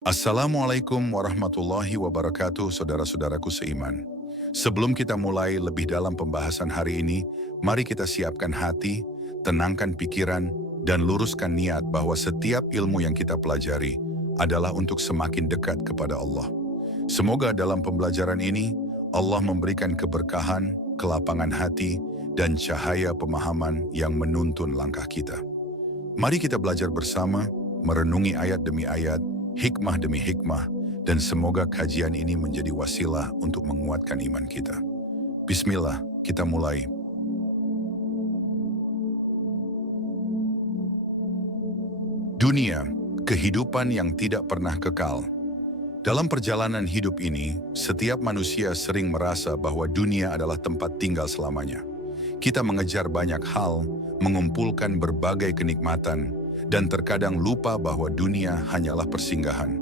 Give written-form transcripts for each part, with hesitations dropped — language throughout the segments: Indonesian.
Assalamualaikum warahmatullahi wabarakatuh, saudara-saudaraku seiman. Sebelum kita mulai lebih dalam pembahasan hari ini, mari kita siapkan hati, tenangkan pikiran, dan luruskan niat bahwa setiap ilmu yang kita pelajari adalah untuk semakin dekat kepada Allah. Semoga dalam pembelajaran ini, Allah memberikan keberkahan, kelapangan hati, dan cahaya pemahaman yang menuntun langkah kita. Mari kita belajar bersama, merenungi ayat demi ayat, hikmah demi hikmah, dan semoga kajian ini menjadi wasilah untuk menguatkan iman kita. Bismillah, kita mulai. Dunia, kehidupan yang tidak pernah kekal. Dalam perjalanan hidup ini, setiap manusia sering merasa bahwa dunia adalah tempat tinggal selamanya. Kita mengejar banyak hal, mengumpulkan berbagai kenikmatan, dan terkadang lupa bahwa dunia hanyalah persinggahan.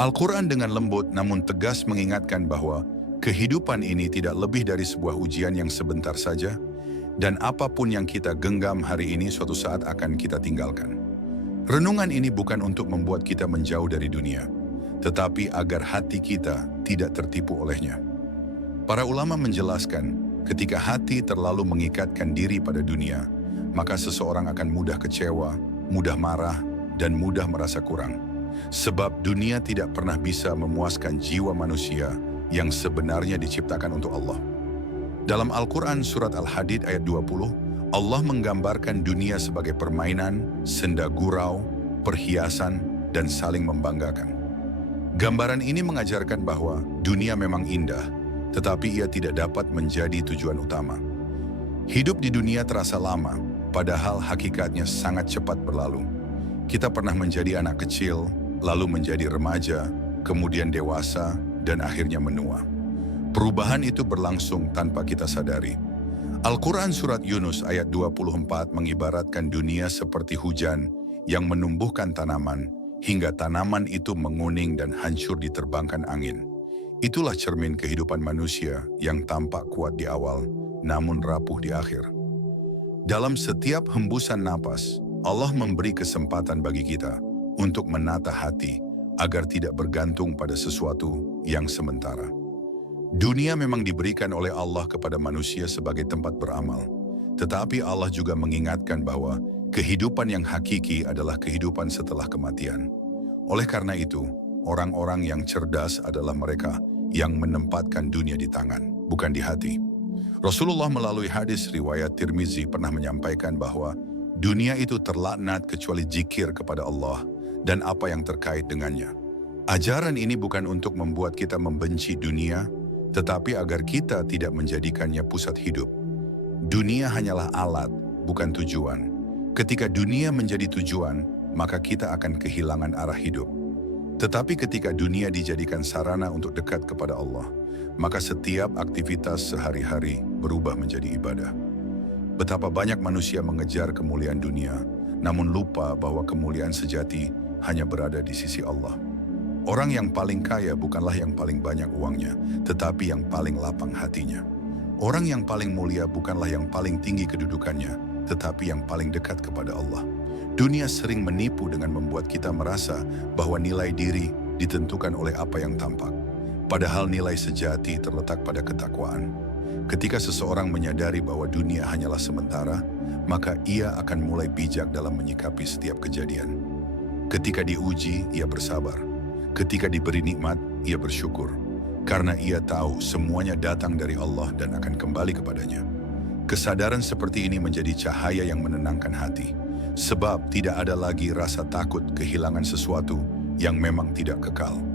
Al-Quran dengan lembut namun tegas mengingatkan bahwa kehidupan ini tidak lebih dari sebuah ujian yang sebentar saja, dan apapun yang kita genggam hari ini suatu saat akan kita tinggalkan. Renungan ini bukan untuk membuat kita menjauh dari dunia, tetapi agar hati kita tidak tertipu olehnya. Para ulama menjelaskan, ketika hati terlalu mengikatkan diri pada dunia, maka seseorang akan mudah kecewa, mudah marah, dan mudah merasa kurang. Sebab dunia tidak pernah bisa memuaskan jiwa manusia yang sebenarnya diciptakan untuk Allah. Dalam Al-Quran surat Al-Hadid ayat 20, Allah menggambarkan dunia sebagai permainan, senda gurau, perhiasan, dan saling membanggakan. Gambaran ini mengajarkan bahwa dunia memang indah, tetapi ia tidak dapat menjadi tujuan utama. Hidup di dunia terasa lama, padahal hakikatnya sangat cepat berlalu. Kita pernah menjadi anak kecil, lalu menjadi remaja, kemudian dewasa, dan akhirnya menua. Perubahan itu berlangsung tanpa kita sadari. Al-Quran surat Yunus ayat 24 mengibaratkan dunia seperti hujan yang menumbuhkan tanaman, hingga tanaman itu menguning dan hancur diterbangkan angin. Itulah cermin kehidupan manusia yang tampak kuat di awal, namun rapuh di akhir. Dalam setiap hembusan napas, Allah memberi kesempatan bagi kita untuk menata hati agar tidak bergantung pada sesuatu yang sementara. Dunia memang diberikan oleh Allah kepada manusia sebagai tempat beramal, tetapi Allah juga mengingatkan bahwa kehidupan yang hakiki adalah kehidupan setelah kematian. Oleh karena itu, orang-orang yang cerdas adalah mereka yang menempatkan dunia di tangan, bukan di hati. Rasulullah melalui hadis riwayat Tirmizi pernah menyampaikan bahwa dunia itu terlaknat kecuali zikir kepada Allah dan apa yang terkait dengannya. Ajaran ini bukan untuk membuat kita membenci dunia, tetapi agar kita tidak menjadikannya pusat hidup. Dunia hanyalah alat, bukan tujuan. Ketika dunia menjadi tujuan, maka kita akan kehilangan arah hidup. Tetapi ketika dunia dijadikan sarana untuk dekat kepada Allah, maka setiap aktivitas sehari-hari berubah menjadi ibadah. Betapa banyak manusia mengejar kemuliaan dunia, namun lupa bahwa kemuliaan sejati hanya berada di sisi Allah. Orang yang paling kaya bukanlah yang paling banyak uangnya, tetapi yang paling lapang hatinya. Orang yang paling mulia bukanlah yang paling tinggi kedudukannya, tetapi yang paling dekat kepada Allah. Dunia sering menipu dengan membuat kita merasa bahwa nilai diri ditentukan oleh apa yang tampak. Padahal nilai sejati terletak pada ketakwaan. Ketika seseorang menyadari bahwa dunia hanyalah sementara, maka ia akan mulai bijak dalam menyikapi setiap kejadian. Ketika diuji, ia bersabar. Ketika diberi nikmat, ia bersyukur. Karena ia tahu semuanya datang dari Allah dan akan kembali kepadanya. Kesadaran seperti ini menjadi cahaya yang menenangkan hati. Sebab tidak ada lagi rasa takut kehilangan sesuatu yang memang tidak kekal.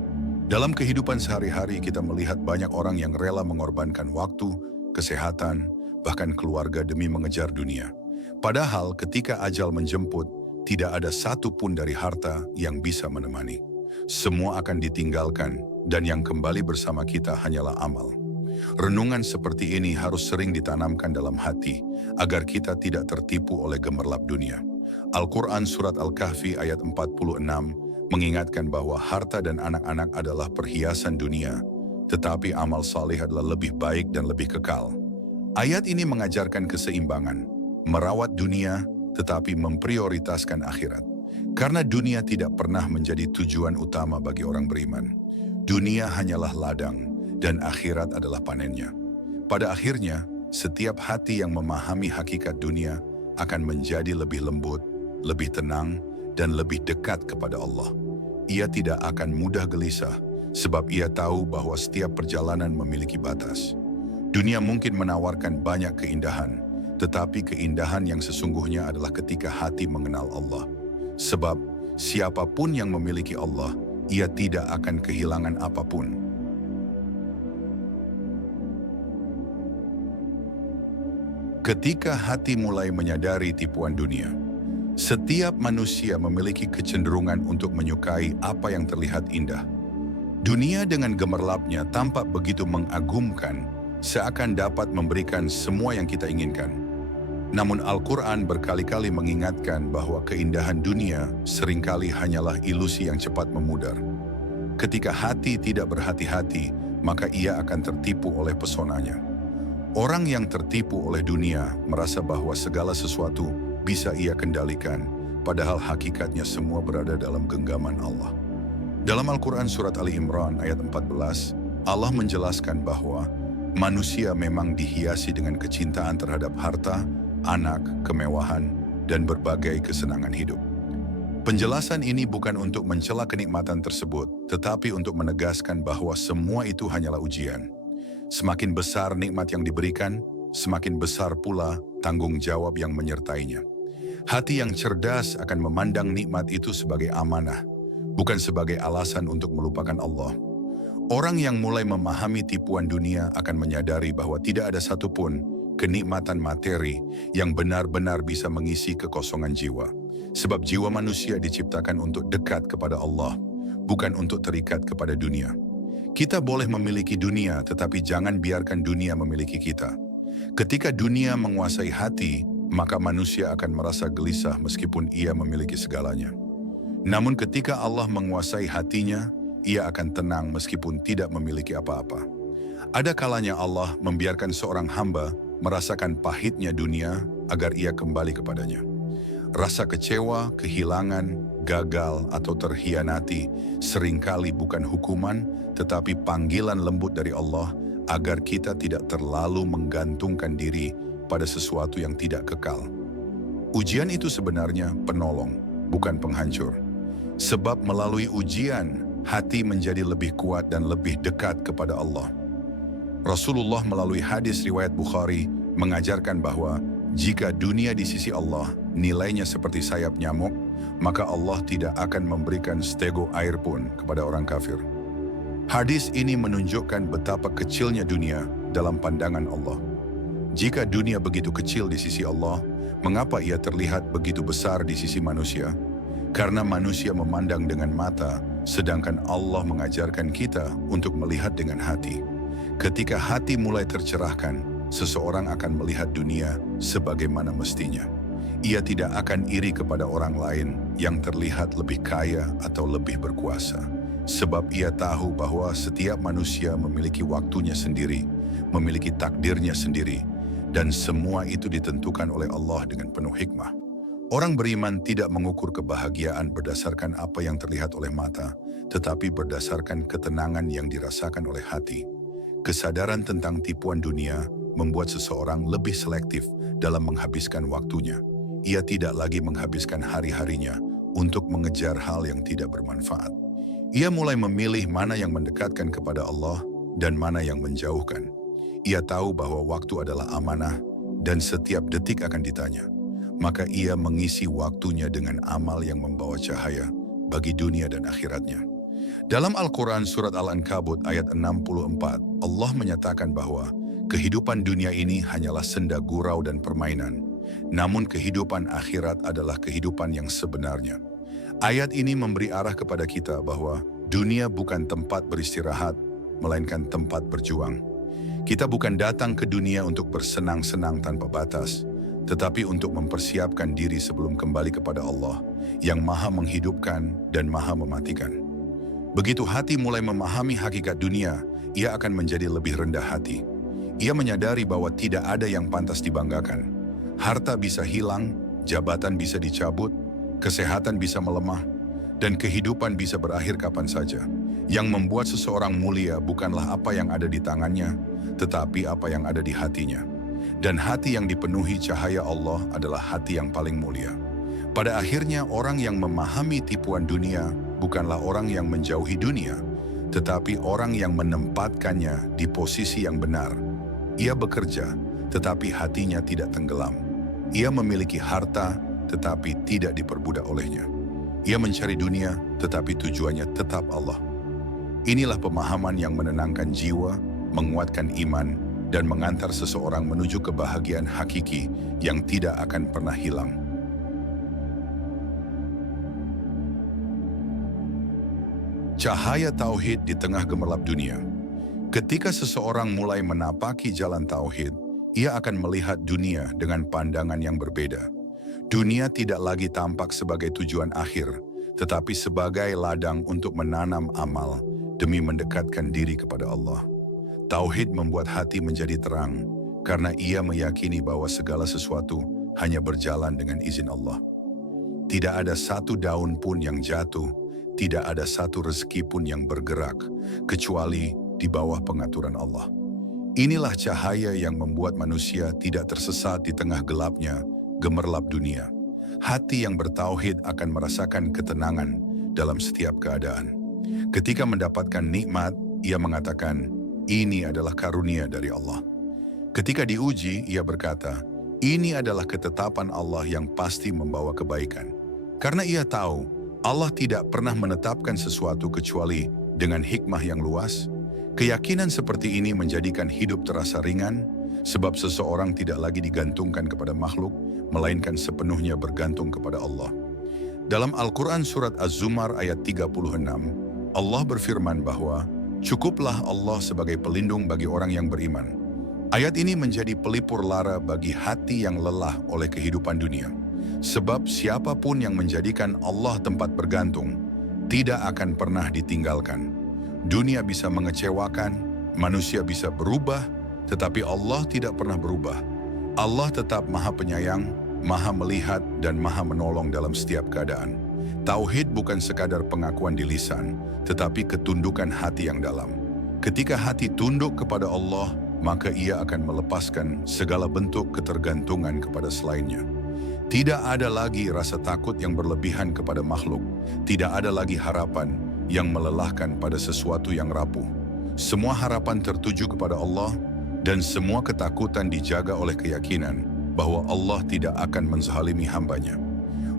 Dalam kehidupan sehari-hari kita melihat banyak orang yang rela mengorbankan waktu, kesehatan, bahkan keluarga demi mengejar dunia. Padahal ketika ajal menjemput, tidak ada satu pun dari harta yang bisa menemani. Semua akan ditinggalkan dan yang kembali bersama kita hanyalah amal. Renungan seperti ini harus sering ditanamkan dalam hati agar kita tidak tertipu oleh gemerlap dunia. Al-Quran surat Al-Kahfi ayat 46 mengingatkan bahwa harta dan anak-anak adalah perhiasan dunia, tetapi amal saleh adalah lebih baik dan lebih kekal. Ayat ini mengajarkan keseimbangan, merawat dunia tetapi memprioritaskan akhirat. Karena dunia tidak pernah menjadi tujuan utama bagi orang beriman. Dunia hanyalah ladang dan akhirat adalah panennya. Pada akhirnya, setiap hati yang memahami hakikat dunia akan menjadi lebih lembut, lebih tenang, dan lebih dekat kepada Allah. Ia tidak akan mudah gelisah, sebab ia tahu bahwa setiap perjalanan memiliki batas. Dunia mungkin menawarkan banyak keindahan, tetapi keindahan yang sesungguhnya adalah ketika hati mengenal Allah. Sebab, siapapun yang memiliki Allah, ia tidak akan kehilangan apapun. Ketika hati mulai menyadari tipuan dunia, setiap manusia memiliki kecenderungan untuk menyukai apa yang terlihat indah. Dunia dengan gemerlapnya tampak begitu mengagumkan, seakan dapat memberikan semua yang kita inginkan. Namun Al-Quran berkali-kali mengingatkan bahwa keindahan dunia seringkali hanyalah ilusi yang cepat memudar. Ketika hati tidak berhati-hati, maka ia akan tertipu oleh pesonanya. Orang yang tertipu oleh dunia merasa bahwa segala sesuatu bisa ia kendalikan, padahal hakikatnya semua berada dalam genggaman Allah. Dalam Al-Quran Surat Ali Imran ayat 14, Allah menjelaskan bahwa manusia memang dihiasi dengan kecintaan terhadap harta, anak, kemewahan, dan berbagai kesenangan hidup. Penjelasan ini bukan untuk mencela kenikmatan tersebut, tetapi untuk menegaskan bahwa semua itu hanyalah ujian. Semakin besar nikmat yang diberikan, semakin besar pula tanggung jawab yang menyertainya. Hati yang cerdas akan memandang nikmat itu sebagai amanah, bukan sebagai alasan untuk melupakan Allah. Orang yang mulai memahami tipuan dunia akan menyadari bahwa tidak ada satupun kenikmatan materi yang benar-benar bisa mengisi kekosongan jiwa. Sebab jiwa manusia diciptakan untuk dekat kepada Allah, bukan untuk terikat kepada dunia. Kita boleh memiliki dunia, tetapi jangan biarkan dunia memiliki kita. Ketika dunia menguasai hati, maka manusia akan merasa gelisah meskipun ia memiliki segalanya. Namun ketika Allah menguasai hatinya, ia akan tenang meskipun tidak memiliki apa-apa. Ada kalanya Allah membiarkan seorang hamba merasakan pahitnya dunia agar ia kembali kepadanya. Rasa kecewa, kehilangan, gagal, atau terhianati seringkali bukan hukuman, tetapi panggilan lembut dari Allah agar kita tidak terlalu menggantungkan diri pada sesuatu yang tidak kekal. Ujian itu sebenarnya penolong, bukan penghancur. Sebab melalui ujian, hati menjadi lebih kuat dan lebih dekat kepada Allah. Rasulullah melalui hadis riwayat Bukhari mengajarkan bahwa jika dunia di sisi Allah nilainya seperti sayap nyamuk, maka Allah tidak akan memberikan setego air pun kepada orang kafir. Hadis ini menunjukkan betapa kecilnya dunia dalam pandangan Allah. Jika dunia begitu kecil di sisi Allah, mengapa ia terlihat begitu besar di sisi manusia? Karena manusia memandang dengan mata, sedangkan Allah mengajarkan kita untuk melihat dengan hati. Ketika hati mulai tercerahkan, seseorang akan melihat dunia sebagaimana mestinya. Ia tidak akan iri kepada orang lain yang terlihat lebih kaya atau lebih berkuasa. Sebab ia tahu bahwa setiap manusia memiliki waktunya sendiri, memiliki takdirnya sendiri, dan semua itu ditentukan oleh Allah dengan penuh hikmah. Orang beriman tidak mengukur kebahagiaan berdasarkan apa yang terlihat oleh mata, tetapi berdasarkan ketenangan yang dirasakan oleh hati. Kesadaran tentang tipuan dunia membuat seseorang lebih selektif dalam menghabiskan waktunya. Ia tidak lagi menghabiskan hari-harinya untuk mengejar hal yang tidak bermanfaat. Ia mulai memilih mana yang mendekatkan kepada Allah dan mana yang menjauhkan. Ia tahu bahwa waktu adalah amanah dan setiap detik akan ditanya. Maka ia mengisi waktunya dengan amal yang membawa cahaya bagi dunia dan akhiratnya. Dalam Al-Quran Surat Al-Ankabut ayat 64, Allah menyatakan bahwa kehidupan dunia ini hanyalah senda gurau dan permainan, namun kehidupan akhirat adalah kehidupan yang sebenarnya. Ayat ini memberi arah kepada kita bahwa dunia bukan tempat beristirahat, melainkan tempat berjuang. Kita bukan datang ke dunia untuk bersenang-senang tanpa batas, tetapi untuk mempersiapkan diri sebelum kembali kepada Allah yang Maha menghidupkan dan Maha mematikan. Begitu hati mulai memahami hakikat dunia, ia akan menjadi lebih rendah hati. Ia menyadari bahwa tidak ada yang pantas dibanggakan. Harta bisa hilang, jabatan bisa dicabut, kesehatan bisa melemah, dan kehidupan bisa berakhir kapan saja. Yang membuat seseorang mulia bukanlah apa yang ada di tangannya, tetapi apa yang ada di hatinya. Dan hati yang dipenuhi cahaya Allah adalah hati yang paling mulia. Pada akhirnya, orang yang memahami tipuan dunia bukanlah orang yang menjauhi dunia, tetapi orang yang menempatkannya di posisi yang benar. Ia bekerja, tetapi hatinya tidak tenggelam. Ia memiliki harta, tetapi tidak diperbudak olehnya. Ia mencari dunia, tetapi tujuannya tetap Allah. Inilah pemahaman yang menenangkan jiwa, menguatkan iman, dan mengantar seseorang menuju kebahagiaan hakiki yang tidak akan pernah hilang. Cahaya tauhid di tengah gemerlap dunia. Ketika seseorang mulai menapaki jalan tauhid, ia akan melihat dunia dengan pandangan yang berbeda. Dunia tidak lagi tampak sebagai tujuan akhir, tetapi sebagai ladang untuk menanam amal demi mendekatkan diri kepada Allah. Tauhid membuat hati menjadi terang, karena ia meyakini bahwa segala sesuatu hanya berjalan dengan izin Allah. Tidak ada satu daun pun yang jatuh, tidak ada satu rezeki pun yang bergerak, kecuali di bawah pengaturan Allah. Inilah cahaya yang membuat manusia tidak tersesat di tengah gelapnya gemerlap dunia. Hati yang bertauhid akan merasakan ketenangan dalam setiap keadaan. Ketika mendapatkan nikmat, ia mengatakan, ini adalah karunia dari Allah. Ketika diuji, ia berkata, ini adalah ketetapan Allah yang pasti membawa kebaikan. Karena ia tahu, Allah tidak pernah menetapkan sesuatu kecuali dengan hikmah yang luas. Keyakinan seperti ini menjadikan hidup terasa ringan, sebab seseorang tidak lagi digantungkan kepada makhluk, melainkan sepenuhnya bergantung kepada Allah. Dalam Al-Quran Surat Az-Zumar ayat 36, Allah berfirman bahwa, cukuplah Allah sebagai pelindung bagi orang yang beriman. Ayat ini menjadi pelipur lara bagi hati yang lelah oleh kehidupan dunia. Sebab siapapun yang menjadikan Allah tempat bergantung, tidak akan pernah ditinggalkan. Dunia bisa mengecewakan, manusia bisa berubah, tetapi Allah tidak pernah berubah. Allah tetap Maha Penyayang, Maha Melihat, dan Maha Menolong dalam setiap keadaan. Tauhid bukan sekadar pengakuan di lisan, tetapi ketundukan hati yang dalam. Ketika hati tunduk kepada Allah, maka ia akan melepaskan segala bentuk ketergantungan kepada selainnya. Tidak ada lagi rasa takut yang berlebihan kepada makhluk. Tidak ada lagi harapan yang melelahkan pada sesuatu yang rapuh. Semua harapan tertuju kepada Allah, dan semua ketakutan dijaga oleh keyakinan bahwa Allah tidak akan menzalimi hambanya.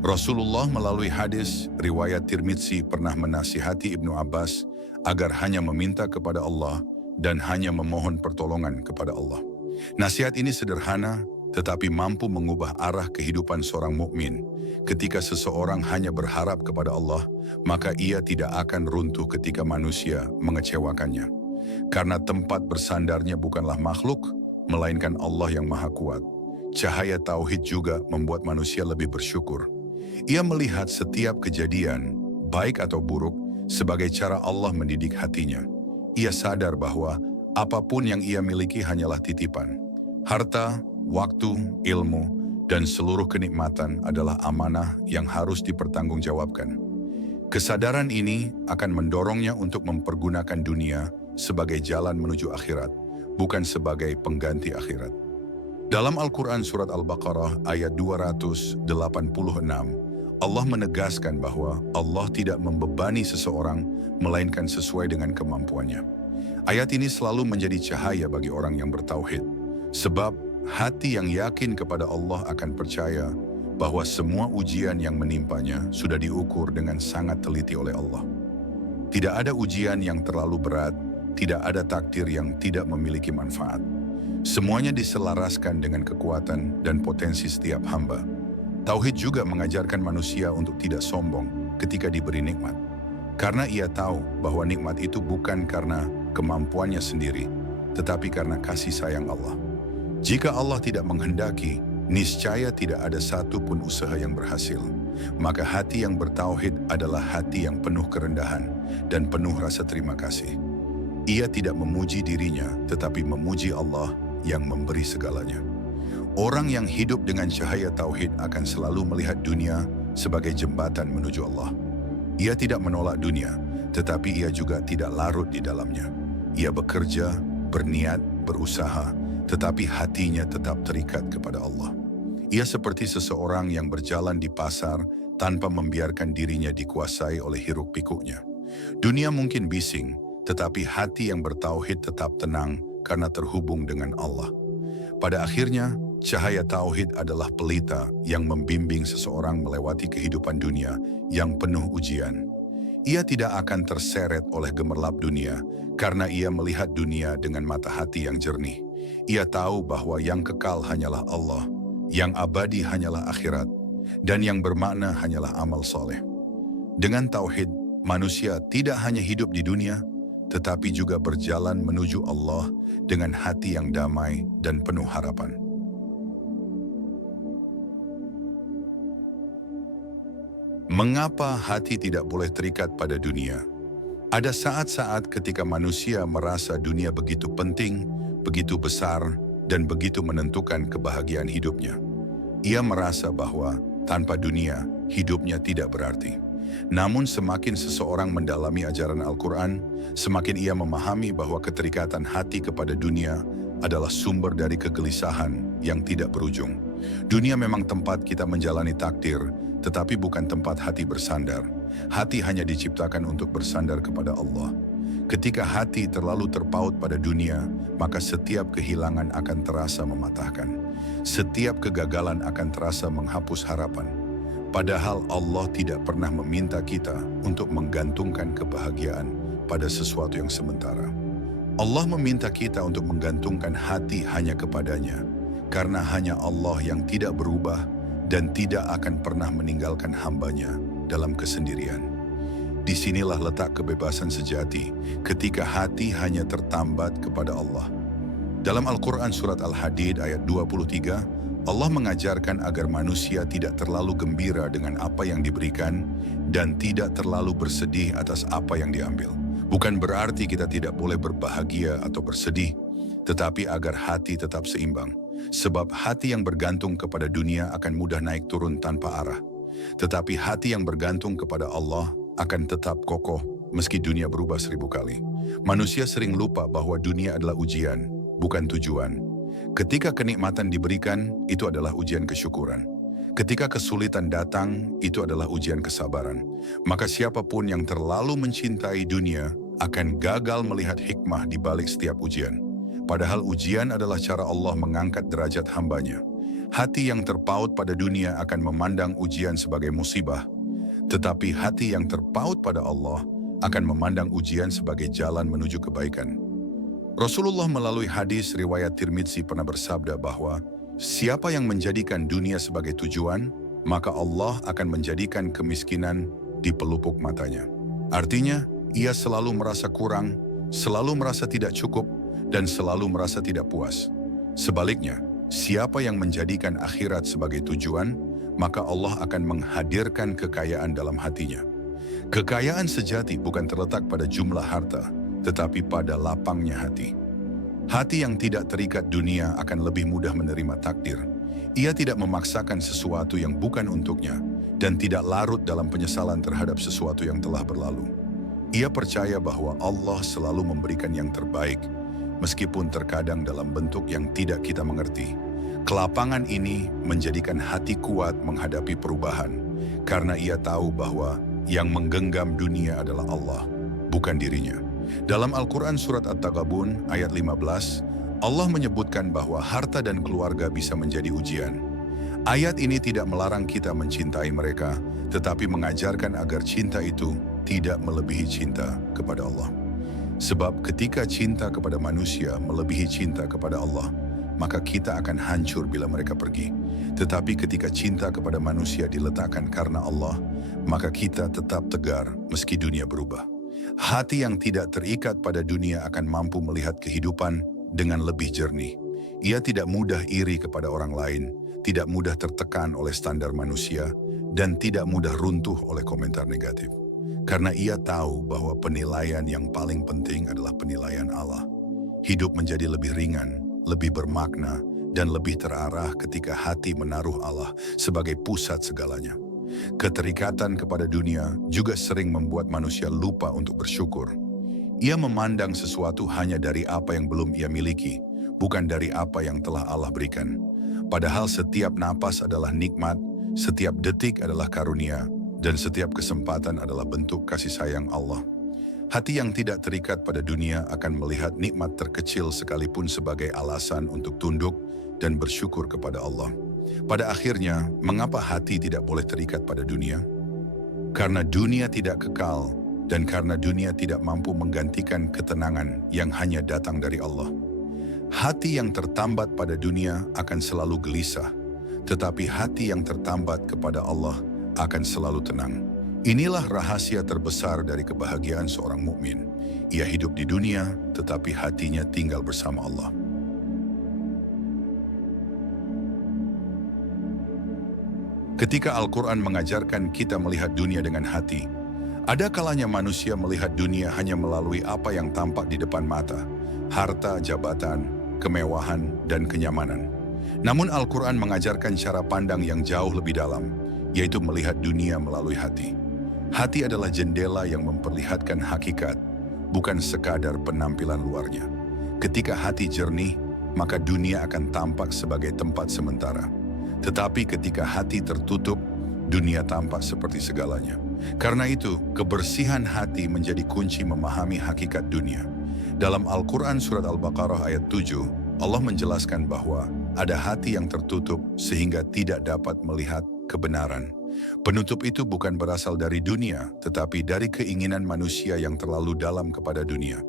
Rasulullah melalui hadis riwayat Tirmidzi pernah menasihati Ibnu Abbas agar hanya meminta kepada Allah dan hanya memohon pertolongan kepada Allah. Nasihat ini sederhana, tetapi mampu mengubah arah kehidupan seorang mukmin. Ketika seseorang hanya berharap kepada Allah, maka ia tidak akan runtuh ketika manusia mengecewakannya. Karena tempat bersandarnya bukanlah makhluk, melainkan Allah yang Maha Kuat. Cahaya tauhid juga membuat manusia lebih bersyukur. Ia melihat setiap kejadian, baik atau buruk, sebagai cara Allah mendidik hatinya. Ia sadar bahwa apapun yang ia miliki hanyalah titipan. Harta, waktu, ilmu, dan seluruh kenikmatan adalah amanah yang harus dipertanggungjawabkan. Kesadaran ini akan mendorongnya untuk mempergunakan dunia sebagai jalan menuju akhirat, bukan sebagai pengganti akhirat. Dalam Al-Quran Surat Al-Baqarah ayat 286, Allah menegaskan bahwa Allah tidak membebani seseorang, melainkan sesuai dengan kemampuannya. Ayat ini selalu menjadi cahaya bagi orang yang bertauhid, sebab hati yang yakin kepada Allah akan percaya bahwa semua ujian yang menimpanya sudah diukur dengan sangat teliti oleh Allah. Tidak ada ujian yang terlalu berat, tidak ada takdir yang tidak memiliki manfaat. Semuanya diselaraskan dengan kekuatan dan potensi setiap hamba. Tauhid juga mengajarkan manusia untuk tidak sombong ketika diberi nikmat. Karena ia tahu bahwa nikmat itu bukan karena kemampuannya sendiri, tetapi karena kasih sayang Allah. Jika Allah tidak menghendaki, niscaya tidak ada satu pun usaha yang berhasil. Maka hati yang bertauhid adalah hati yang penuh kerendahan dan penuh rasa terima kasih. Ia tidak memuji dirinya, tetapi memuji Allah yang memberi segalanya. Orang yang hidup dengan cahaya tauhid akan selalu melihat dunia sebagai jembatan menuju Allah. Ia tidak menolak dunia, tetapi ia juga tidak larut di dalamnya. Ia bekerja, berniat, berusaha, tetapi hatinya tetap terikat kepada Allah. Ia seperti seseorang yang berjalan di pasar tanpa membiarkan dirinya dikuasai oleh hiruk-pikuknya. Dunia mungkin bising, tetapi hati yang bertauhid tetap tenang karena terhubung dengan Allah. Pada akhirnya, cahaya tauhid adalah pelita yang membimbing seseorang melewati kehidupan dunia yang penuh ujian. Ia tidak akan terseret oleh gemerlap dunia karena ia melihat dunia dengan mata hati yang jernih. Ia tahu bahwa yang kekal hanyalah Allah, yang abadi hanyalah akhirat, dan yang bermakna hanyalah amal soleh. Dengan tauhid, manusia tidak hanya hidup di dunia, tetapi juga berjalan menuju Allah dengan hati yang damai dan penuh harapan. Mengapa hati tidak boleh terikat pada dunia? Ada saat-saat ketika manusia merasa dunia begitu penting, begitu besar, dan begitu menentukan kebahagiaan hidupnya. Ia merasa bahwa tanpa dunia, hidupnya tidak berarti. Namun semakin seseorang mendalami ajaran Al-Quran, semakin ia memahami bahwa keterikatan hati kepada dunia adalah sumber dari kegelisahan yang tidak berujung. Dunia memang tempat kita menjalani takdir, tetapi bukan tempat hati bersandar. Hati hanya diciptakan untuk bersandar kepada Allah. Ketika hati terlalu terpaut pada dunia, maka setiap kehilangan akan terasa mematahkan. Setiap kegagalan akan terasa menghapus harapan. Padahal Allah tidak pernah meminta kita untuk menggantungkan kebahagiaan pada sesuatu yang sementara. Allah meminta kita untuk menggantungkan hati hanya kepadanya, karena hanya Allah yang tidak berubah dan tidak akan pernah meninggalkan hamba-Nya dalam kesendirian. Disinilah letak kebebasan sejati ketika hati hanya tertambat kepada Allah. Dalam Al-Quran Surat Al-Hadid ayat 23, Allah mengajarkan agar manusia tidak terlalu gembira dengan apa yang diberikan dan tidak terlalu bersedih atas apa yang diambil. Bukan berarti kita tidak boleh berbahagia atau bersedih, tetapi agar hati tetap seimbang. Sebab hati yang bergantung kepada dunia akan mudah naik turun tanpa arah. Tetapi hati yang bergantung kepada Allah akan tetap kokoh meski dunia berubah 1000 kali. Manusia sering lupa bahwa dunia adalah ujian, bukan tujuan. Ketika kenikmatan diberikan, itu adalah ujian kesyukuran. Ketika kesulitan datang, itu adalah ujian kesabaran. Maka siapapun yang terlalu mencintai dunia akan gagal melihat hikmah di balik setiap ujian. Padahal ujian adalah cara Allah mengangkat derajat hamba-Nya. Hati yang terpaut pada dunia akan memandang ujian sebagai musibah, tetapi hati yang terpaut pada Allah akan memandang ujian sebagai jalan menuju kebaikan. Rasulullah melalui hadis riwayat Tirmidzi pernah bersabda bahwa siapa yang menjadikan dunia sebagai tujuan, maka Allah akan menjadikan kemiskinan di pelupuk matanya. Artinya, ia selalu merasa kurang, selalu merasa tidak cukup, dan selalu merasa tidak puas. Sebaliknya, siapa yang menjadikan akhirat sebagai tujuan, maka Allah akan menghadirkan kekayaan dalam hatinya. Kekayaan sejati bukan terletak pada jumlah harta, tetapi pada lapangnya hati. Hati yang tidak terikat dunia akan lebih mudah menerima takdir. Ia tidak memaksakan sesuatu yang bukan untuknya, dan tidak larut dalam penyesalan terhadap sesuatu yang telah berlalu. Ia percaya bahwa Allah selalu memberikan yang terbaik, meskipun terkadang dalam bentuk yang tidak kita mengerti. Kelapangan ini menjadikan hati kuat menghadapi perubahan, karena ia tahu bahwa yang menggenggam dunia adalah Allah, bukan dirinya. Dalam Al-Quran Surat At-Taghabun ayat 15, Allah menyebutkan bahwa harta dan keluarga bisa menjadi ujian. Ayat ini tidak melarang kita mencintai mereka, tetapi mengajarkan agar cinta itu tidak melebihi cinta kepada Allah. Sebab ketika cinta kepada manusia melebihi cinta kepada Allah, maka kita akan hancur bila mereka pergi. Tetapi ketika cinta kepada manusia diletakkan karena Allah, maka kita tetap tegar meski dunia berubah. Hati yang tidak terikat pada dunia akan mampu melihat kehidupan dengan lebih jernih. Ia tidak mudah iri kepada orang lain, tidak mudah tertekan oleh standar manusia, dan tidak mudah runtuh oleh komentar negatif. Karena ia tahu bahwa penilaian yang paling penting adalah penilaian Allah. Hidup menjadi lebih ringan, lebih bermakna, dan lebih terarah ketika hati menaruh Allah sebagai pusat segalanya. Keterikatan kepada dunia juga sering membuat manusia lupa untuk bersyukur. Ia memandang sesuatu hanya dari apa yang belum ia miliki, bukan dari apa yang telah Allah berikan. Padahal setiap napas adalah nikmat, setiap detik adalah karunia, dan setiap kesempatan adalah bentuk kasih sayang Allah. Hati yang tidak terikat pada dunia akan melihat nikmat terkecil sekalipun sebagai alasan untuk tunduk dan bersyukur kepada Allah. Pada akhirnya, mengapa hati tidak boleh terikat pada dunia? Karena dunia tidak kekal, dan karena dunia tidak mampu menggantikan ketenangan yang hanya datang dari Allah. Hati yang tertambat pada dunia akan selalu gelisah, tetapi hati yang tertambat kepada Allah akan selalu tenang. Inilah rahasia terbesar dari kebahagiaan seorang mukmin. Ia hidup di dunia, tetapi hatinya tinggal bersama Allah. Ketika Al-Quran mengajarkan kita melihat dunia dengan hati, ada kalanya manusia melihat dunia hanya melalui apa yang tampak di depan mata, harta, jabatan, kemewahan, dan kenyamanan. Namun Al-Quran mengajarkan cara pandang yang jauh lebih dalam, yaitu melihat dunia melalui hati. Hati adalah jendela yang memperlihatkan hakikat, bukan sekadar penampilan luarnya. Ketika hati jernih, maka dunia akan tampak sebagai tempat sementara. Tetapi ketika hati tertutup, dunia tampak seperti segalanya. Karena itu, kebersihan hati menjadi kunci memahami hakikat dunia. Dalam Al-Quran Surat Al-Baqarah ayat 7, Allah menjelaskan bahwa ada hati yang tertutup sehingga tidak dapat melihat kebenaran. Penutup itu bukan berasal dari dunia, tetapi dari keinginan manusia yang terlalu dalam kepada dunia.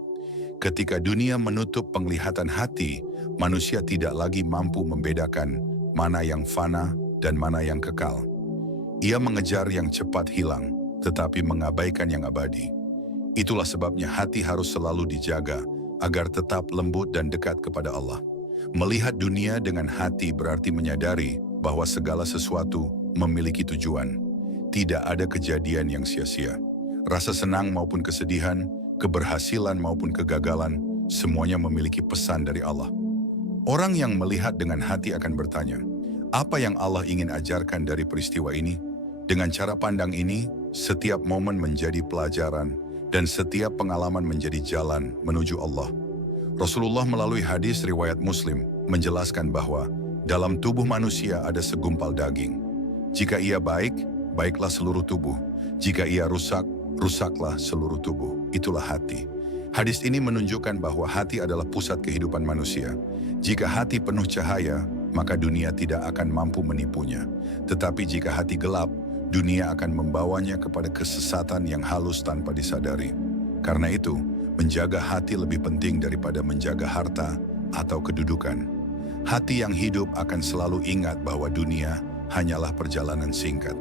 Ketika dunia menutup penglihatan hati, manusia tidak lagi mampu membedakan mana yang fana dan mana yang kekal. Ia mengejar yang cepat hilang, tetapi mengabaikan yang abadi. Itulah sebabnya hati harus selalu dijaga agar tetap lembut dan dekat kepada Allah. Melihat dunia dengan hati berarti menyadari bahwa segala sesuatu memiliki tujuan. Tidak ada kejadian yang sia-sia. Rasa senang maupun kesedihan, keberhasilan maupun kegagalan, semuanya memiliki pesan dari Allah. Orang yang melihat dengan hati akan bertanya, apa yang Allah ingin ajarkan dari peristiwa ini? Dengan cara pandang ini, setiap momen menjadi pelajaran dan setiap pengalaman menjadi jalan menuju Allah. Rasulullah melalui hadis riwayat Muslim menjelaskan bahwa dalam tubuh manusia ada segumpal daging. Jika ia baik, baiklah seluruh tubuh. Jika ia rusak, rusaklah seluruh tubuh. Itulah hati. Hadis ini menunjukkan bahwa hati adalah pusat kehidupan manusia. Jika hati penuh cahaya, maka dunia tidak akan mampu menipunya. Tetapi jika hati gelap, dunia akan membawanya kepada kesesatan yang halus tanpa disadari. Karena itu, menjaga hati lebih penting daripada menjaga harta atau kedudukan. Hati yang hidup akan selalu ingat bahwa dunia hanyalah perjalanan singkat.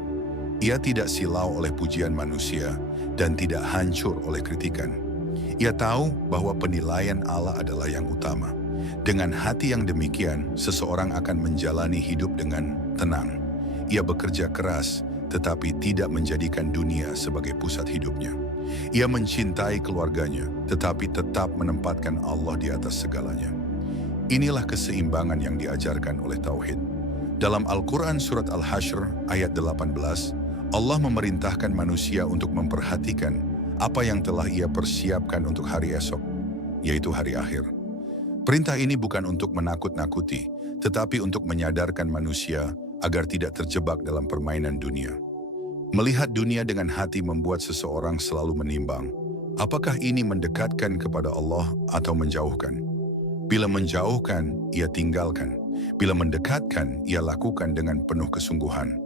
Ia tidak silau oleh pujian manusia dan tidak hancur oleh kritikan. Ia tahu bahwa penilaian Allah adalah yang utama. Dengan hati yang demikian, seseorang akan menjalani hidup dengan tenang. Ia bekerja keras, tetapi tidak menjadikan dunia sebagai pusat hidupnya. Ia mencintai keluarganya, tetapi tetap menempatkan Allah di atas segalanya. Inilah keseimbangan yang diajarkan oleh Tauhid. Dalam Al-Quran Surat Al-Hasyr ayat 18, Allah memerintahkan manusia untuk memperhatikan apa yang telah ia persiapkan untuk hari esok, yaitu hari akhir. Perintah ini bukan untuk menakut-nakuti, tetapi untuk menyadarkan manusia agar tidak terjebak dalam permainan dunia. Melihat dunia dengan hati membuat seseorang selalu menimbang, apakah ini mendekatkan kepada Allah atau menjauhkan? Bila menjauhkan, ia tinggalkan. Bila mendekatkan, ia lakukan dengan penuh kesungguhan.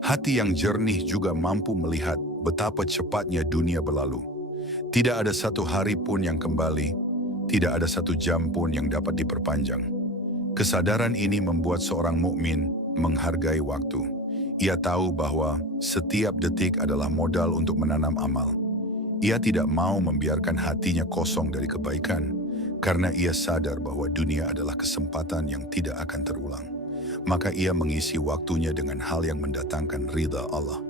Hati yang jernih juga mampu melihat betapa cepatnya dunia berlalu. Tidak ada satu hari pun yang kembali, tidak ada satu jam pun yang dapat diperpanjang. Kesadaran ini membuat seorang mukmin menghargai waktu. Ia tahu bahwa setiap detik adalah modal untuk menanam amal. Ia tidak mau membiarkan hatinya kosong dari kebaikan, karena ia sadar bahwa dunia adalah kesempatan yang tidak akan terulang. Maka ia mengisi waktunya dengan hal yang mendatangkan ridha Allah.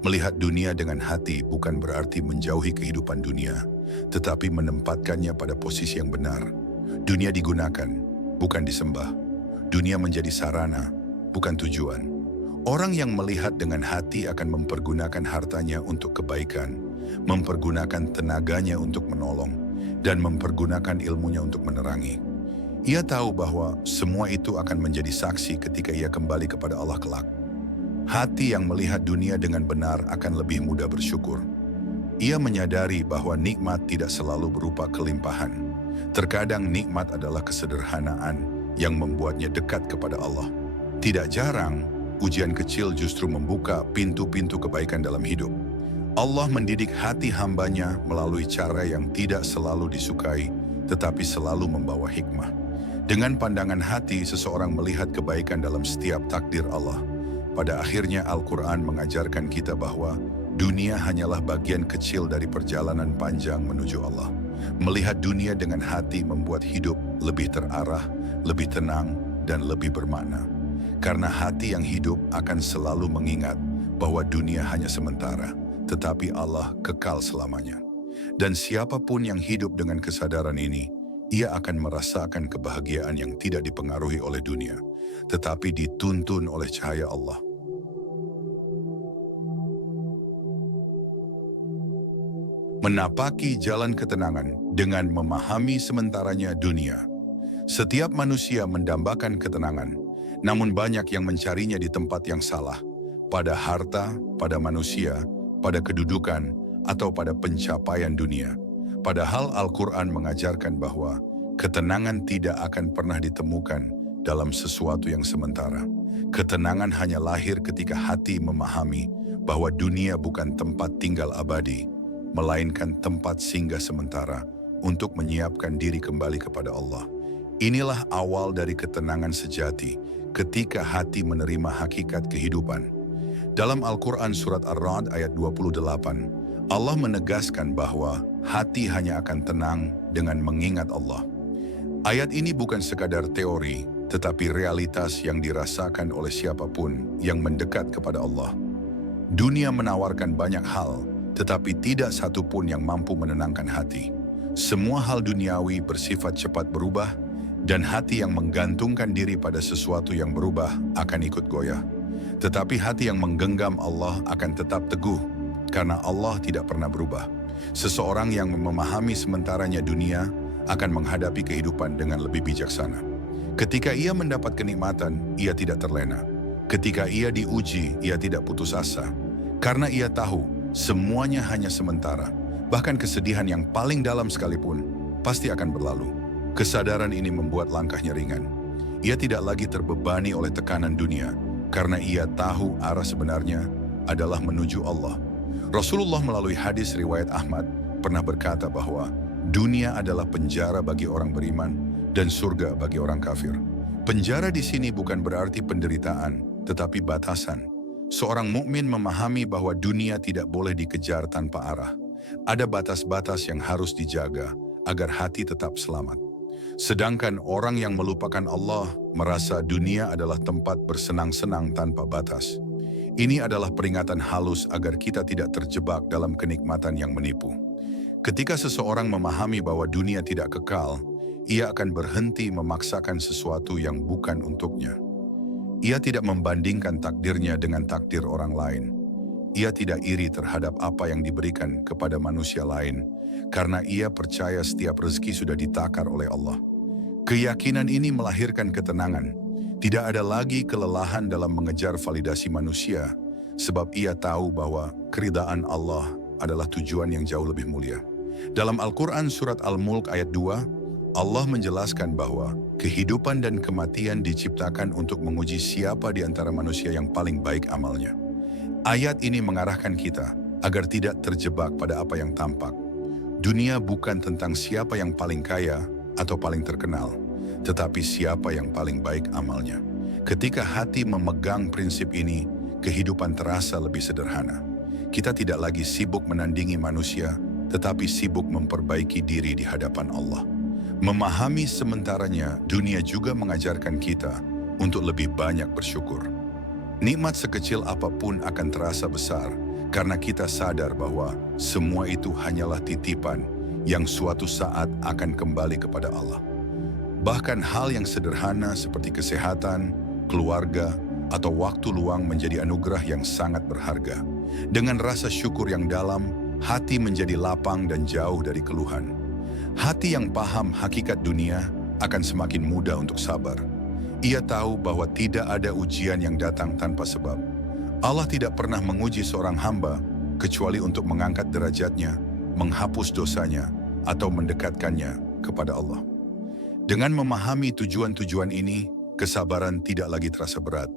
Melihat dunia dengan hati bukan berarti menjauhi kehidupan dunia, tetapi menempatkannya pada posisi yang benar. Dunia digunakan, bukan disembah. Dunia menjadi sarana, bukan tujuan. Orang yang melihat dengan hati akan mempergunakan hartanya untuk kebaikan, mempergunakan tenaganya untuk menolong, dan mempergunakan ilmunya untuk menerangi. Ia tahu bahwa semua itu akan menjadi saksi ketika ia kembali kepada Allah kelak. Hati yang melihat dunia dengan benar akan lebih mudah bersyukur. Ia menyadari bahwa nikmat tidak selalu berupa kelimpahan. Terkadang nikmat adalah kesederhanaan yang membuatnya dekat kepada Allah. Tidak jarang, ujian kecil justru membuka pintu-pintu kebaikan dalam hidup. Allah mendidik hati hambanya melalui cara yang tidak selalu disukai, tetapi selalu membawa hikmah. Dengan pandangan hati, seseorang melihat kebaikan dalam setiap takdir Allah. Pada akhirnya Al-Quran mengajarkan kita bahwa dunia hanyalah bagian kecil dari perjalanan panjang menuju Allah. Melihat dunia dengan hati membuat hidup lebih terarah, lebih tenang, dan lebih bermakna. Karena hati yang hidup akan selalu mengingat bahwa dunia hanya sementara, tetapi Allah kekal selamanya. Dan siapapun yang hidup dengan kesadaran ini, ia akan merasakan kebahagiaan yang tidak dipengaruhi oleh dunia, tetapi dituntun oleh cahaya Allah. Menapaki jalan ketenangan dengan memahami sementaranya dunia. Setiap manusia mendambakan ketenangan, namun banyak yang mencarinya di tempat yang salah, pada harta, pada manusia, pada kedudukan, atau pada pencapaian dunia. Padahal Al-Quran mengajarkan bahwa ketenangan tidak akan pernah ditemukan dalam sesuatu yang sementara. Ketenangan hanya lahir ketika hati memahami bahwa dunia bukan tempat tinggal abadi, melainkan tempat singgah sementara untuk menyiapkan diri kembali kepada Allah. Inilah awal dari ketenangan sejati, ketika hati menerima hakikat kehidupan. Dalam Al-Quran Surat Ar-Ra'd ayat 28, Allah menegaskan bahwa hati hanya akan tenang dengan mengingat Allah. Ayat ini bukan sekadar teori, tetapi realitas yang dirasakan oleh siapapun yang mendekat kepada Allah. Dunia menawarkan banyak hal, tetapi tidak satu pun yang mampu menenangkan hati. Semua hal duniawi bersifat cepat berubah, dan hati yang menggantungkan diri pada sesuatu yang berubah akan ikut goyah. Tetapi hati yang menggenggam Allah akan tetap teguh, karena Allah tidak pernah berubah. Seseorang yang memahami sementaranya dunia akan menghadapi kehidupan dengan lebih bijaksana. Ketika ia mendapat kenikmatan, ia tidak terlena. Ketika ia diuji, ia tidak putus asa. Karena ia tahu, semuanya hanya sementara. Bahkan kesedihan yang paling dalam sekalipun, pasti akan berlalu. Kesadaran ini membuat langkahnya ringan. Ia tidak lagi terbebani oleh tekanan dunia, karena ia tahu arah sebenarnya adalah menuju Allah. Rasulullah melalui hadis riwayat Ahmad pernah berkata bahwa dunia adalah penjara bagi orang beriman dan surga bagi orang kafir. Penjara di sini bukan berarti penderitaan, tetapi batasan. Seorang mukmin memahami bahwa dunia tidak boleh dikejar tanpa arah. Ada batas-batas yang harus dijaga agar hati tetap selamat. Sedangkan orang yang melupakan Allah merasa dunia adalah tempat bersenang-senang tanpa batas. Ini adalah peringatan halus agar kita tidak terjebak dalam kenikmatan yang menipu. Ketika seseorang memahami bahwa dunia tidak kekal, ia akan berhenti memaksakan sesuatu yang bukan untuknya. Ia tidak membandingkan takdirnya dengan takdir orang lain. Ia tidak iri terhadap apa yang diberikan kepada manusia lain, karena ia percaya setiap rezeki sudah ditakar oleh Allah. Keyakinan ini melahirkan ketenangan. Tidak ada lagi kelelahan dalam mengejar validasi manusia, sebab ia tahu bahwa keridaan Allah adalah tujuan yang jauh lebih mulia. Dalam Al-Quran Surat Al-Mulk ayat 2, Allah menjelaskan bahwa kehidupan dan kematian diciptakan untuk menguji siapa di antara manusia yang paling baik amalnya. Ayat ini mengarahkan kita agar tidak terjebak pada apa yang tampak. Dunia bukan tentang siapa yang paling kaya atau paling terkenal, tetapi siapa yang paling baik amalnya. Ketika hati memegang prinsip ini, kehidupan terasa lebih sederhana. Kita tidak lagi sibuk menandingi manusia, tetapi sibuk memperbaiki diri di hadapan Allah. Memahami sementaranya, dunia juga mengajarkan kita untuk lebih banyak bersyukur. Nikmat sekecil apapun akan terasa besar, karena kita sadar bahwa semua itu hanyalah titipan yang suatu saat akan kembali kepada Allah. Bahkan hal yang sederhana seperti kesehatan, keluarga, atau waktu luang menjadi anugerah yang sangat berharga. Dengan rasa syukur yang dalam, hati menjadi lapang dan jauh dari keluhan. Hati yang paham hakikat dunia akan semakin mudah untuk sabar. Ia tahu bahwa tidak ada ujian yang datang tanpa sebab. Allah tidak pernah menguji seorang hamba kecuali untuk mengangkat derajatnya, menghapus dosanya, atau mendekatkannya kepada Allah. Dengan memahami tujuan-tujuan ini, kesabaran tidak lagi terasa berat.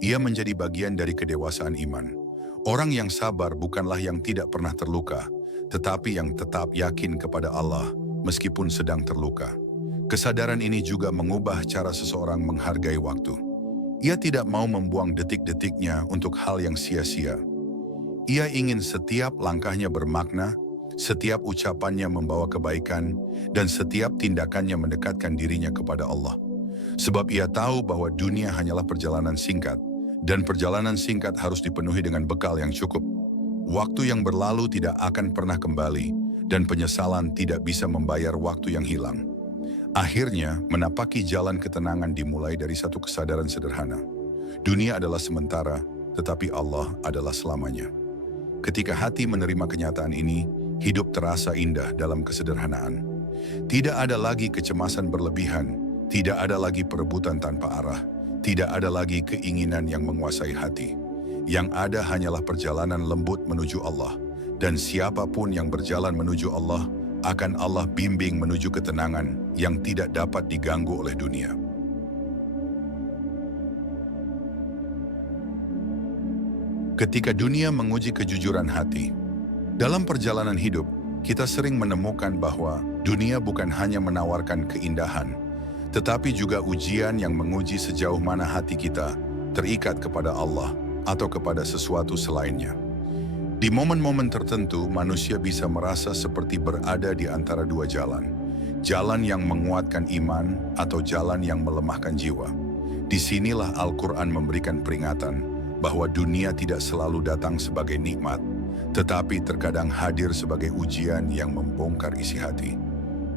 Ia menjadi bagian dari kedewasaan iman. Orang yang sabar bukanlah yang tidak pernah terluka, tetapi yang tetap yakin kepada Allah meskipun sedang terluka. Kesadaran ini juga mengubah cara seseorang menghargai waktu. Ia tidak mau membuang detik-detiknya untuk hal yang sia-sia. Ia ingin setiap langkahnya bermakna, setiap ucapannya membawa kebaikan, dan setiap tindakannya mendekatkan dirinya kepada Allah. Sebab ia tahu bahwa dunia hanyalah perjalanan singkat, dan perjalanan singkat harus dipenuhi dengan bekal yang cukup. Waktu yang berlalu tidak akan pernah kembali, dan penyesalan tidak bisa membayar waktu yang hilang. Akhirnya, menapaki jalan ketenangan dimulai dari satu kesadaran sederhana. Dunia adalah sementara, tetapi Allah adalah selamanya. Ketika hati menerima kenyataan ini, hidup terasa indah dalam kesederhanaan. Tidak ada lagi kecemasan berlebihan, tidak ada lagi perebutan tanpa arah, tidak ada lagi keinginan yang menguasai hati. Yang ada hanyalah perjalanan lembut menuju Allah, dan siapapun yang berjalan menuju Allah, akan Allah bimbing menuju ketenangan yang tidak dapat diganggu oleh dunia. Ketika dunia menguji kejujuran hati, dalam perjalanan hidup, kita sering menemukan bahwa dunia bukan hanya menawarkan keindahan, tetapi juga ujian yang menguji sejauh mana hati kita terikat kepada Allah atau kepada sesuatu selainnya. Di momen-momen tertentu, manusia bisa merasa seperti berada di antara dua jalan. Jalan yang menguatkan iman atau jalan yang melemahkan jiwa. Disinilah Al-Quran memberikan peringatan bahwa dunia tidak selalu datang sebagai nikmat, tetapi terkadang hadir sebagai ujian yang membongkar isi hati.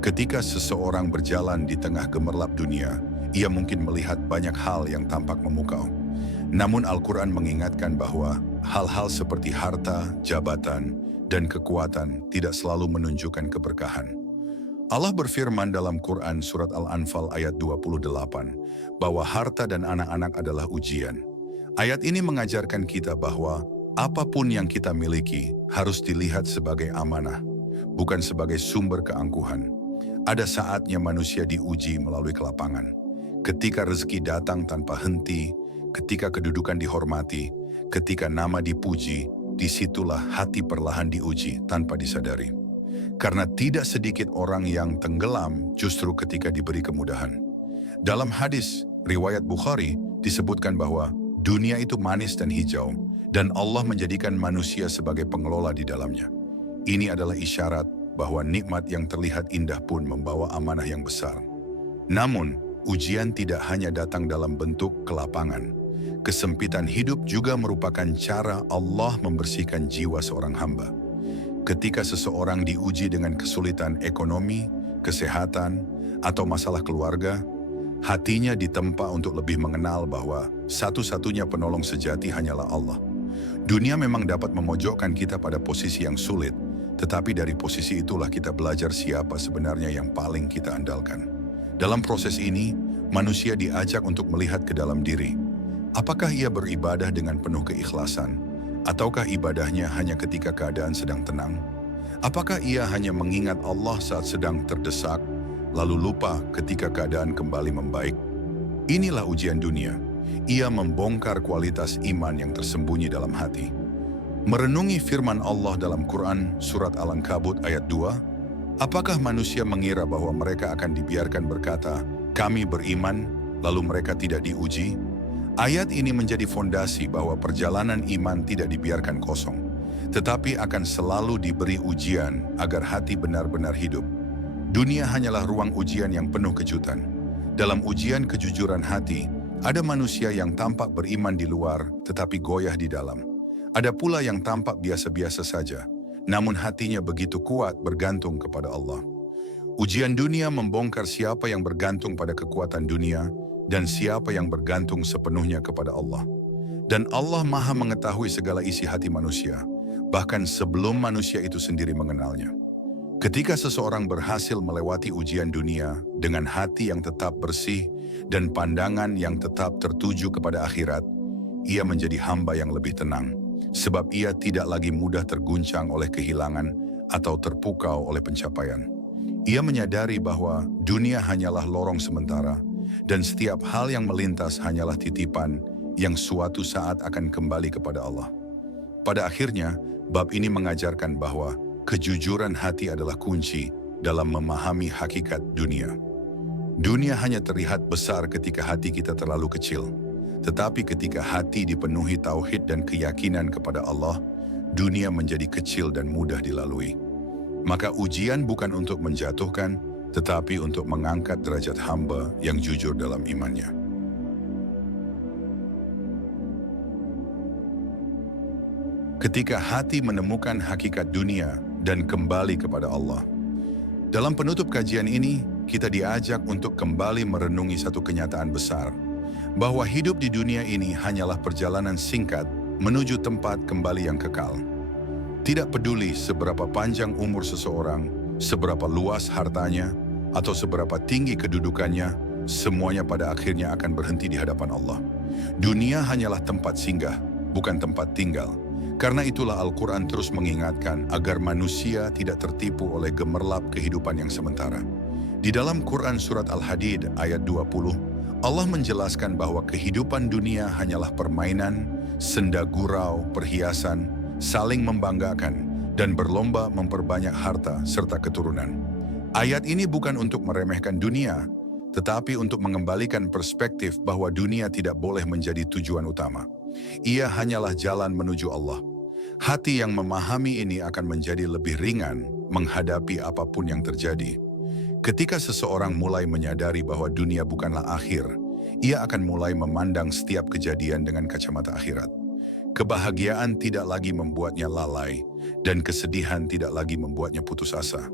Ketika seseorang berjalan di tengah gemerlap dunia, ia mungkin melihat banyak hal yang tampak memukau. Namun Al-Quran mengingatkan bahwa hal-hal seperti harta, jabatan, dan kekuatan tidak selalu menunjukkan keberkahan. Allah berfirman dalam Quran Surat Al-Anfal ayat 28 bahwa harta dan anak-anak adalah ujian. Ayat ini mengajarkan kita bahwa apapun yang kita miliki harus dilihat sebagai amanah, bukan sebagai sumber keangkuhan. Ada saatnya manusia diuji melalui kelapangan. Ketika rezeki datang tanpa henti, ketika kedudukan dihormati, ketika nama dipuji, disitulah hati perlahan diuji tanpa disadari. Karena tidak sedikit orang yang tenggelam justru ketika diberi kemudahan. Dalam hadis riwayat Bukhari disebutkan bahwa dunia itu manis dan hijau, dan Allah menjadikan manusia sebagai pengelola di dalamnya. Ini adalah isyarat bahwa nikmat yang terlihat indah pun membawa amanah yang besar. Namun, ujian tidak hanya datang dalam bentuk kelapangan. Kesempitan hidup juga merupakan cara Allah membersihkan jiwa seorang hamba. Ketika seseorang diuji dengan kesulitan ekonomi, kesehatan, atau masalah keluarga, hatinya ditempa untuk lebih mengenal bahwa satu-satunya penolong sejati hanyalah Allah. Dunia memang dapat memojokkan kita pada posisi yang sulit, tetapi dari posisi itulah kita belajar siapa sebenarnya yang paling kita andalkan. Dalam proses ini, manusia diajak untuk melihat ke dalam diri. Apakah ia beribadah dengan penuh keikhlasan? Ataukah ibadahnya hanya ketika keadaan sedang tenang? Apakah ia hanya mengingat Allah saat sedang terdesak, lalu lupa ketika keadaan kembali membaik? Inilah ujian dunia. Ia membongkar kualitas iman yang tersembunyi dalam hati. Merenungi firman Allah dalam Quran Surat Al-Ankabut ayat 2, apakah manusia mengira bahwa mereka akan dibiarkan berkata, kami beriman, lalu mereka tidak diuji? Ayat ini menjadi fondasi bahwa perjalanan iman tidak dibiarkan kosong, tetapi akan selalu diberi ujian agar hati benar-benar hidup. Dunia hanyalah ruang ujian yang penuh kejutan. Dalam ujian kejujuran hati, ada manusia yang tampak beriman di luar tetapi goyah di dalam. Ada pula yang tampak biasa-biasa saja, namun hatinya begitu kuat bergantung kepada Allah. Ujian dunia membongkar siapa yang bergantung pada kekuatan dunia dan siapa yang bergantung sepenuhnya kepada Allah. Dan Allah Maha mengetahui segala isi hati manusia, bahkan sebelum manusia itu sendiri mengenalnya. Ketika seseorang berhasil melewati ujian dunia dengan hati yang tetap bersih dan pandangan yang tetap tertuju kepada akhirat, ia menjadi hamba yang lebih tenang, sebab ia tidak lagi mudah terguncang oleh kehilangan atau terpukau oleh pencapaian. Ia menyadari bahwa dunia hanyalah lorong sementara, dan setiap hal yang melintas hanyalah titipan yang suatu saat akan kembali kepada Allah. Pada akhirnya, bab ini mengajarkan bahwa kejujuran hati adalah kunci dalam memahami hakikat dunia. Dunia hanya terlihat besar ketika hati kita terlalu kecil. Tetapi ketika hati dipenuhi tauhid dan keyakinan kepada Allah, dunia menjadi kecil dan mudah dilalui. Maka ujian bukan untuk menjatuhkan, tetapi untuk mengangkat derajat hamba yang jujur dalam imannya. Ketika hati menemukan hakikat dunia dan kembali kepada Allah. Dalam penutup kajian ini, kita diajak untuk kembali merenungi satu kenyataan besar, bahwa hidup di dunia ini hanyalah perjalanan singkat menuju tempat kembali yang kekal. Tidak peduli seberapa panjang umur seseorang, seberapa luas hartanya, atau seberapa tinggi kedudukannya, semuanya pada akhirnya akan berhenti di hadapan Allah. Dunia hanyalah tempat singgah, bukan tempat tinggal. Karena itulah Al-Quran terus mengingatkan agar manusia tidak tertipu oleh gemerlap kehidupan yang sementara. Di dalam Quran Surat Al-Hadid ayat 20, Allah menjelaskan bahwa kehidupan dunia hanyalah permainan, senda gurau, perhiasan, saling membanggakan, dan berlomba memperbanyak harta serta keturunan. Ayat ini bukan untuk meremehkan dunia, tetapi untuk mengembalikan perspektif bahwa dunia tidak boleh menjadi tujuan utama. Ia hanyalah jalan menuju Allah. Hati yang memahami ini akan menjadi lebih ringan menghadapi apapun yang terjadi. Ketika seseorang mulai menyadari bahwa dunia bukanlah akhir, ia akan mulai memandang setiap kejadian dengan kacamata akhirat. Kebahagiaan tidak lagi membuatnya lalai, dan kesedihan tidak lagi membuatnya putus asa.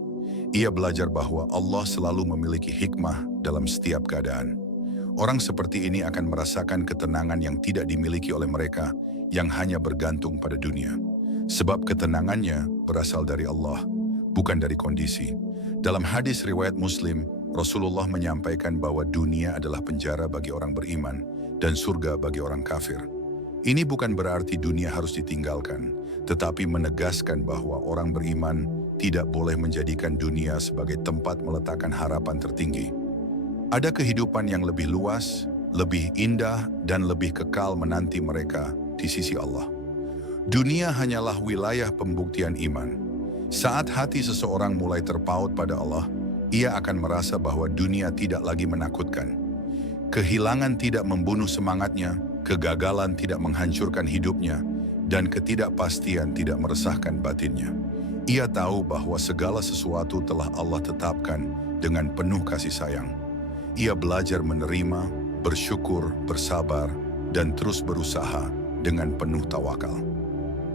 Ia belajar bahwa Allah selalu memiliki hikmah dalam setiap keadaan. Orang seperti ini akan merasakan ketenangan yang tidak dimiliki oleh mereka yang hanya bergantung pada dunia. Sebab ketenangannya berasal dari Allah, bukan dari kondisi. Dalam hadis riwayat Muslim, Rasulullah menyampaikan bahwa dunia adalah penjara bagi orang beriman dan surga bagi orang kafir. Ini bukan berarti dunia harus ditinggalkan, tetapi menegaskan bahwa orang beriman tidak boleh menjadikan dunia sebagai tempat meletakkan harapan tertinggi. Ada kehidupan yang lebih luas, lebih indah, dan lebih kekal menanti mereka di sisi Allah. Dunia hanyalah wilayah pembuktian iman. Saat hati seseorang mulai terpaut pada Allah, ia akan merasa bahwa dunia tidak lagi menakutkan. Kehilangan tidak membunuh semangatnya, kegagalan tidak menghancurkan hidupnya, dan ketidakpastian tidak meresahkan batinnya. Ia tahu bahwa segala sesuatu telah Allah tetapkan dengan penuh kasih sayang. Ia belajar menerima, bersyukur, bersabar, dan terus berusaha dengan penuh tawakal.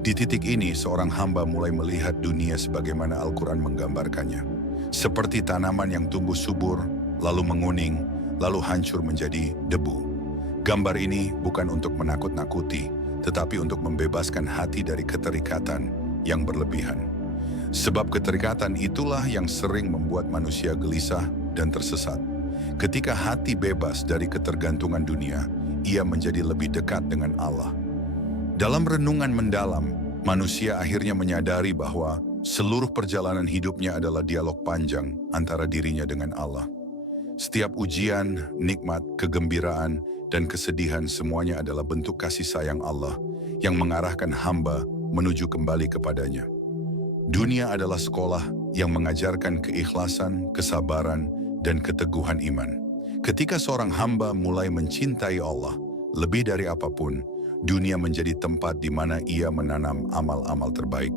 Di titik ini, seorang hamba mulai melihat dunia sebagaimana Al-Quran menggambarkannya. Seperti tanaman yang tumbuh subur, lalu menguning, lalu hancur menjadi debu. Gambar ini bukan untuk menakut-nakuti, tetapi untuk membebaskan hati dari keterikatan yang berlebihan. Sebab keterikatan itulah yang sering membuat manusia gelisah dan tersesat. Ketika hati bebas dari ketergantungan dunia, ia menjadi lebih dekat dengan Allah. Dalam renungan mendalam, manusia akhirnya menyadari bahwa seluruh perjalanan hidupnya adalah dialog panjang antara dirinya dengan Allah. Setiap ujian, nikmat, kegembiraan, dan kesedihan semuanya adalah bentuk kasih sayang Allah yang mengarahkan hamba menuju kembali kepadanya. Dunia adalah sekolah yang mengajarkan keikhlasan, kesabaran, dan keteguhan iman. Ketika seorang hamba mulai mencintai Allah lebih dari apapun, dunia menjadi tempat di mana ia menanam amal-amal terbaik.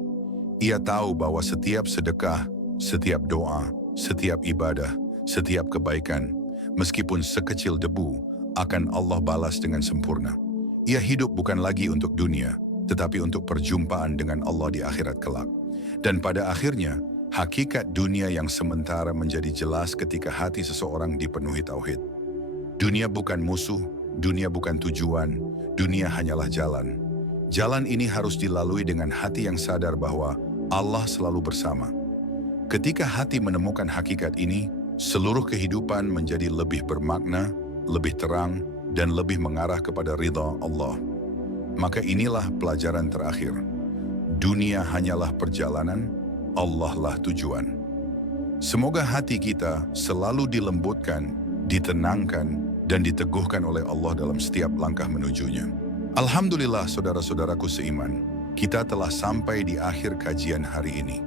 Ia tahu bahwa setiap sedekah, setiap doa, setiap ibadah, setiap kebaikan, meskipun sekecil debu, akan Allah balas dengan sempurna. Ia hidup bukan lagi untuk dunia, tetapi untuk perjumpaan dengan Allah di akhirat kelak. Dan pada akhirnya, hakikat dunia yang sementara menjadi jelas ketika hati seseorang dipenuhi tauhid. Dunia bukan musuh, dunia bukan tujuan, dunia hanyalah jalan. Jalan ini harus dilalui dengan hati yang sadar bahwa Allah selalu bersama. Ketika hati menemukan hakikat ini, seluruh kehidupan menjadi lebih bermakna, lebih terang, dan lebih mengarah kepada ridha Allah. Maka inilah pelajaran terakhir. Dunia hanyalah perjalanan, Allah lah tujuan. Semoga hati kita selalu dilembutkan, ditenangkan, dan diteguhkan oleh Allah dalam setiap langkah menujunya. Alhamdulillah saudara-saudaraku seiman, kita telah sampai di akhir kajian hari ini.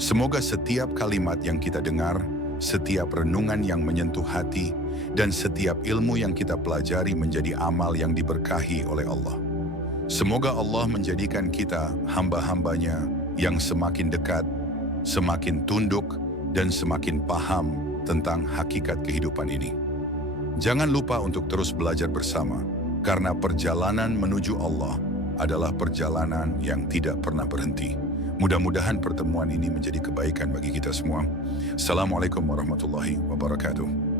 Semoga setiap kalimat yang kita dengar, setiap renungan yang menyentuh hati, dan setiap ilmu yang kita pelajari menjadi amal yang diberkahi oleh Allah. Semoga Allah menjadikan kita hamba-hambanya yang semakin dekat, semakin tunduk, dan semakin paham tentang hakikat kehidupan ini. Jangan lupa untuk terus belajar bersama, karena perjalanan menuju Allah adalah perjalanan yang tidak pernah berhenti. Mudah-mudahan pertemuan ini menjadi kebaikan bagi kita semua. Assalamualaikum warahmatullahi wabarakatuh.